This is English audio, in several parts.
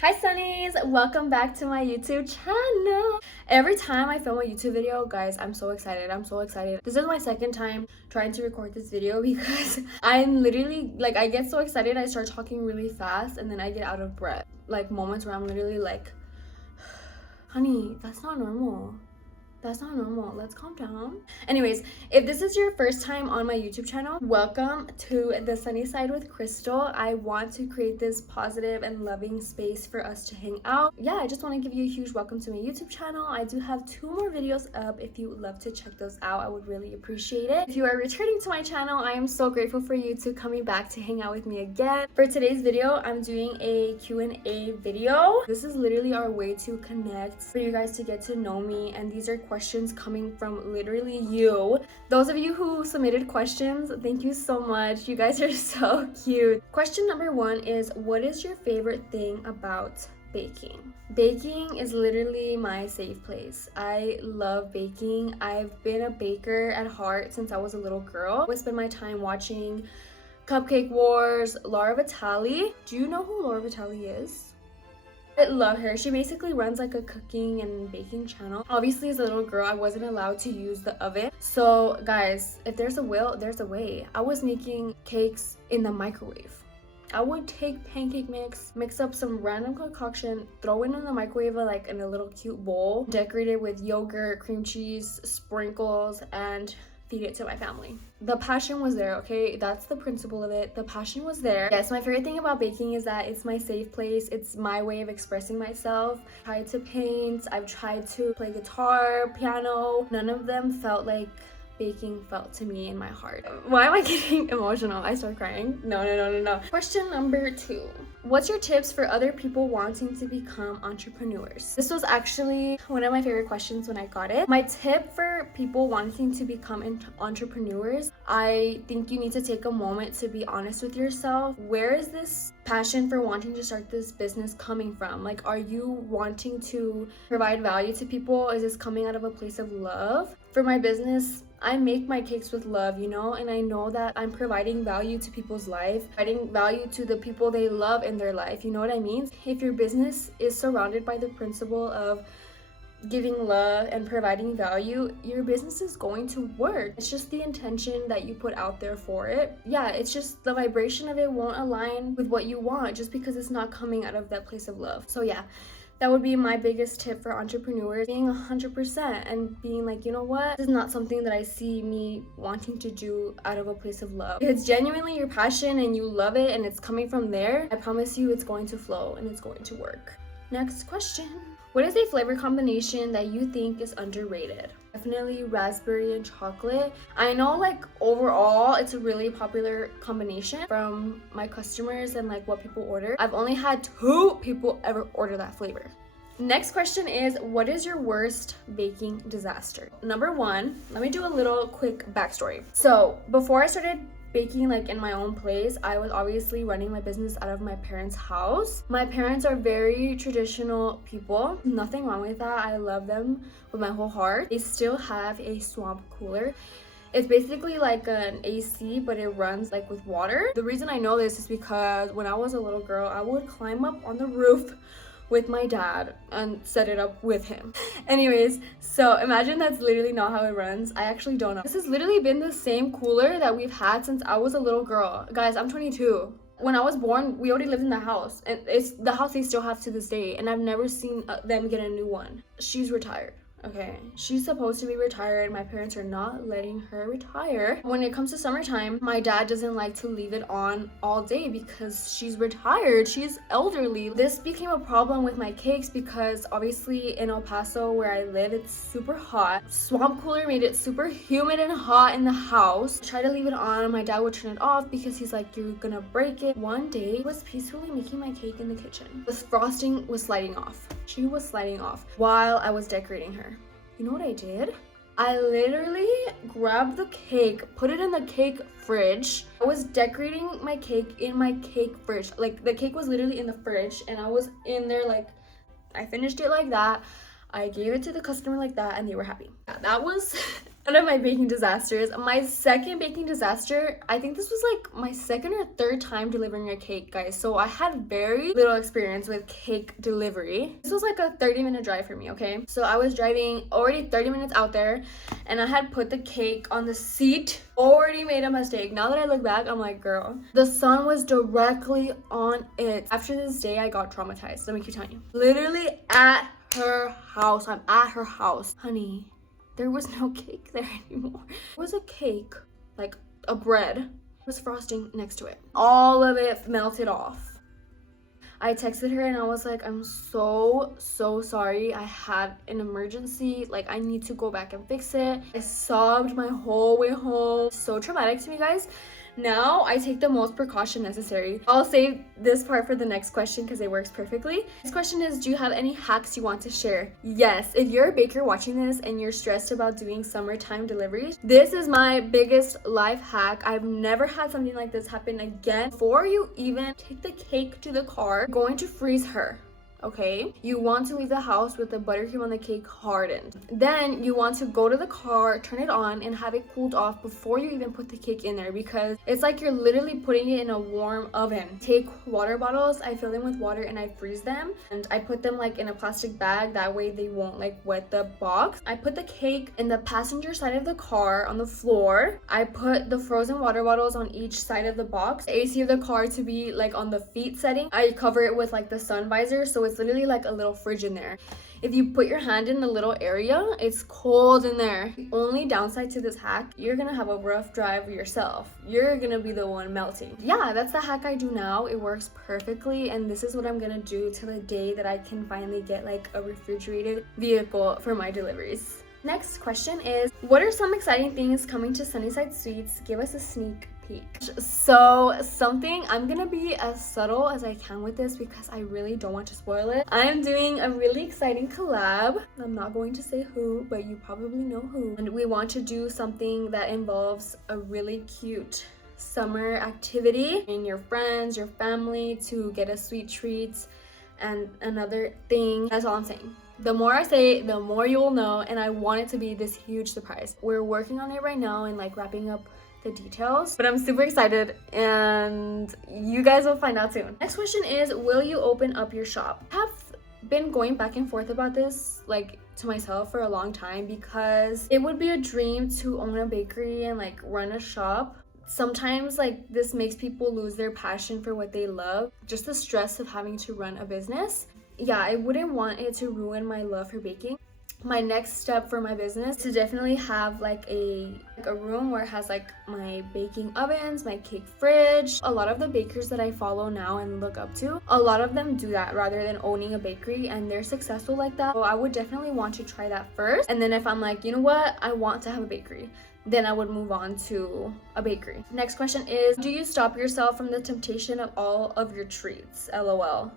Hi Sunnies! Welcome back to my YouTube channel. Every time I film a YouTube video, guys, I'm so excited. This is my second time trying to record this video because I'm literally like, I get so excited I start talking really fast and then I get out of breath. Like moments where I'm literally like, honey, that's not normal. That's not normal. Let's calm down. Anyways, if this is your first time on my YouTube channel, welcome to the sunny side with Crystal. I want to create this positive and loving space for us to hang out. Yeah, I just want to give you a huge welcome to my YouTube channel. I do have 2 more videos up. If you would love to check those out, I would really appreciate it. If you are returning to my channel, I am so grateful for you to coming back to hang out with me again. For today's video, I'm doing a Q&A video. This is literally our way to connect, for you guys to get to know me, and these are questions coming from literally you. Those of you who submitted questions, thank you so much. You guys are so cute. Question number 1 is, what is your favorite thing about baking? Baking is literally my safe place. I love baking. I've been a baker at heart since I was a little girl. I spend my time watching Cupcake Wars, Laura Vitale. Do you know who Laura Vitale is? I love her. She basically runs like a cooking and baking channel. Obviously, as a little girl, I wasn't allowed to use the oven. So guys, if there's a will, there's a way. I was making cakes in the microwave. I would take pancake mix up some random concoction, throw it in the microwave like in a little cute bowl, decorate it with yogurt, cream cheese, sprinkles, and feed it to my family. The passion was there, okay? That's the principle of it. The passion was there. Yes, my favorite thing about baking is that it's my safe place. It's my way of expressing myself. I've tried to paint. I've tried to play guitar, piano. None of them felt like baking felt to me in my heart. Why am I getting emotional? I start crying. No. Question number 2. What's your tips for other people wanting to become entrepreneurs? This was actually one of my favorite questions when I got it. My tip for people wanting to become entrepreneurs, I think you need to take a moment to be honest with yourself. Where is this passion for wanting to start this business coming from? Like, are you wanting to provide value to people? Is this coming out of a place of love? For my business, I make my cakes with love, you know, and I know that I'm providing value to people's life, providing value to the people they love in their life, you know what I mean? If your business is surrounded by the principle of giving love and providing value, your business is going to work. It's just the intention that you put out there for it. Yeah, it's just the vibration of it won't align with what you want just because it's not coming out of that place of love. So yeah, that would be my biggest tip for entrepreneurs, being 100% and being like, you know what? This is not something that I see me wanting to do out of a place of love. If it's genuinely your passion and you love it and it's coming from there, I promise you it's going to flow and it's going to work. Next question. What is a flavor combination that you think is underrated? Definitely raspberry and chocolate. I know like overall it's a really popular combination from my customers and like what people order. I've only had 2 people ever order that flavor. Next question is, what is your worst baking disaster? Number 1, let me do a little quick backstory. So before I started baking like in my own place, I was obviously running my business out of my parents' house. My parents are very traditional people. Nothing wrong with that. I love them with my whole heart. They still have a swamp cooler. It's basically like an AC, but it runs like with water. The reason I know this is because when I was a little girl, I would climb up on the roof with my dad and set it up with him. Anyways, so imagine that's literally not how it runs. I actually don't know. This has literally been the same cooler that we've had since I was a little girl. Guys, I'm 22. When I was born, we already lived in the house, and it's the house they still have to this day, and I've never seen them get a new one. She's retired. Okay, she's supposed to be retired. My parents are not letting her retire. When it comes to summertime, my dad doesn't like to leave it on all day because she's retired. She's elderly. This became a problem with my cakes because obviously in El Paso where I live, it's super hot. Swamp cooler made it super humid and hot in the house. I tried to leave it on. My dad would turn it off because he's like, you're gonna break it. One day, I was peacefully making my cake in the kitchen. The frosting was sliding off. She was sliding off while I was decorating her. You know what I did? I literally grabbed the cake, put it in the cake fridge. I was decorating my cake in my cake fridge. Like the cake was literally in the fridge and I was in there like, I finished it like that. I gave it to the customer like that and they were happy. That was One of my baking disasters. My second baking disaster, I think this was like my second or third time delivering a cake, guys. So I had very little experience with cake delivery. This was like a 30-minute drive for me, okay? So I was driving already 30 minutes out there, and I had put the cake on the seat. Already made a mistake. Now that I look back, I'm like, girl, the sun was directly on it. After this day, I got traumatized. Let me keep telling you. Literally at her house. I'm at her house. Honey, there was no cake there anymore. It was a cake, like a bread, with frosting next to it. All of it melted off. I texted her and I was like, I'm so sorry. I had an emergency. Like, I need to go back and fix it. I sobbed my whole way home. So traumatic to me, guys. Now I take the most precaution necessary. I'll save this part for the next question because it works perfectly. This question is, do you have any hacks you want to share? Yes, if you're a baker watching this and you're stressed about doing summertime deliveries, this is my biggest life hack. I've never had something like this happen again. Before you even take the cake to the car, you're going to freeze her. Okay, you want to leave the house with the buttercream on the cake hardened. Then you want to go to the car, turn it on, and have it cooled off before you even put the cake in there, because it's like you're literally putting it in a warm oven. Take water bottles, I fill them with water and I freeze them, and I put them like in a plastic bag, that way they won't like wet the box. I put the cake in the passenger side of the car on the floor. I put the frozen water bottles on each side of the box. The AC of the car to be like on the feet setting. I cover it with like the sun visor, so it's literally like a little fridge in there. If you put your hand in the little area, it's cold in there. The only downside to this hack, you're gonna have a rough drive yourself. You're gonna be the one melting. Yeah, that's the hack I do now. It works perfectly, and this is what I'm gonna do till the day that I can finally get like a refrigerated vehicle for my deliveries. Next question is, what are some exciting things coming to Sunnyside Sweets? Give us a sneak peek. So something, I'm gonna be as subtle as I can with this because I really don't want to spoil it. I'm doing a really exciting collab. I'm not going to say who, but you probably know who. And we want to do something that involves a really cute summer activity and your friends, your family to get a sweet treat and another thing. That's all I'm saying. The more I say, the more you'll know, and I want it to be this huge surprise. We're working on it right now and like wrapping up the details, but I'm super excited and you guys will find out soon. Next question is, will you open up your shop? I have been going back and forth about this like to myself for a long time because it would be a dream to own a bakery and like run a shop. Sometimes like this makes people lose their passion for what they love, just the stress of having to run a business. Yeah, I wouldn't want it to ruin my love for baking. My next step for my business is to definitely have like a room where it has like my baking ovens, my cake fridge. A lot of the bakers that I follow now and look up to, a lot of them do that rather than owning a bakery, and they're successful like that. So I would definitely want to try that first, and then if I'm like, you know what, I want to have a bakery, then I would move on to a bakery. Next question is, do you stop yourself from the temptation of all of your treats? LOL.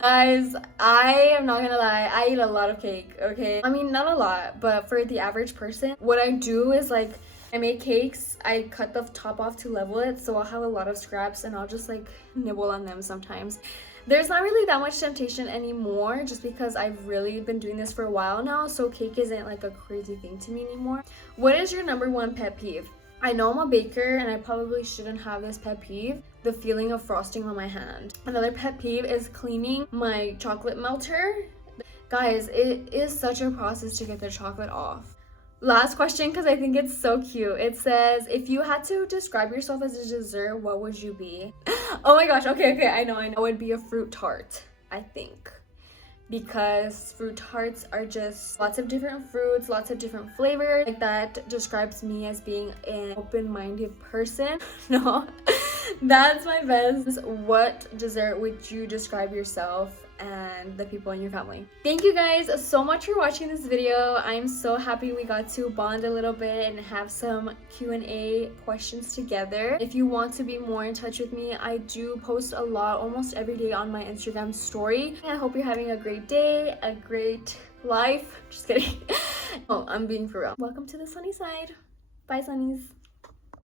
Guys, I am not gonna lie, I eat a lot of cake, okay? I mean, not a lot, but for the average person, what I do is like, I make cakes, I cut the top off to level it, so I'll have a lot of scraps and I'll just like nibble on them sometimes. There's not really that much temptation anymore just because I've really been doing this for a while now, so cake isn't like a crazy thing to me anymore. What is your number one pet peeve? I know I'm a baker and I probably shouldn't have this pet peeve, the feeling of frosting on my hand. Another pet peeve is cleaning my chocolate melter. Guys, it is such a process to get the chocolate off. Last question, because I think it's so cute. It says, if you had to describe yourself as a dessert, what would you be? Oh my gosh, okay, I know. It would be a fruit tart, I think. Because fruit tarts are just lots of different fruits, lots of different flavors. Like that describes me as being an open-minded person. No, that's my best. What dessert would you describe yourself and the people in your family? Thank you guys so much for watching this video. I'm so happy we got to bond a little bit and have some Q&A questions together. If you want to be more in touch with me, I do post a lot almost every day on my Instagram story. I hope you're having a great day, a great life. Just kidding. Oh, I'm being for real. Welcome to the sunny side. Bye, Sunnies.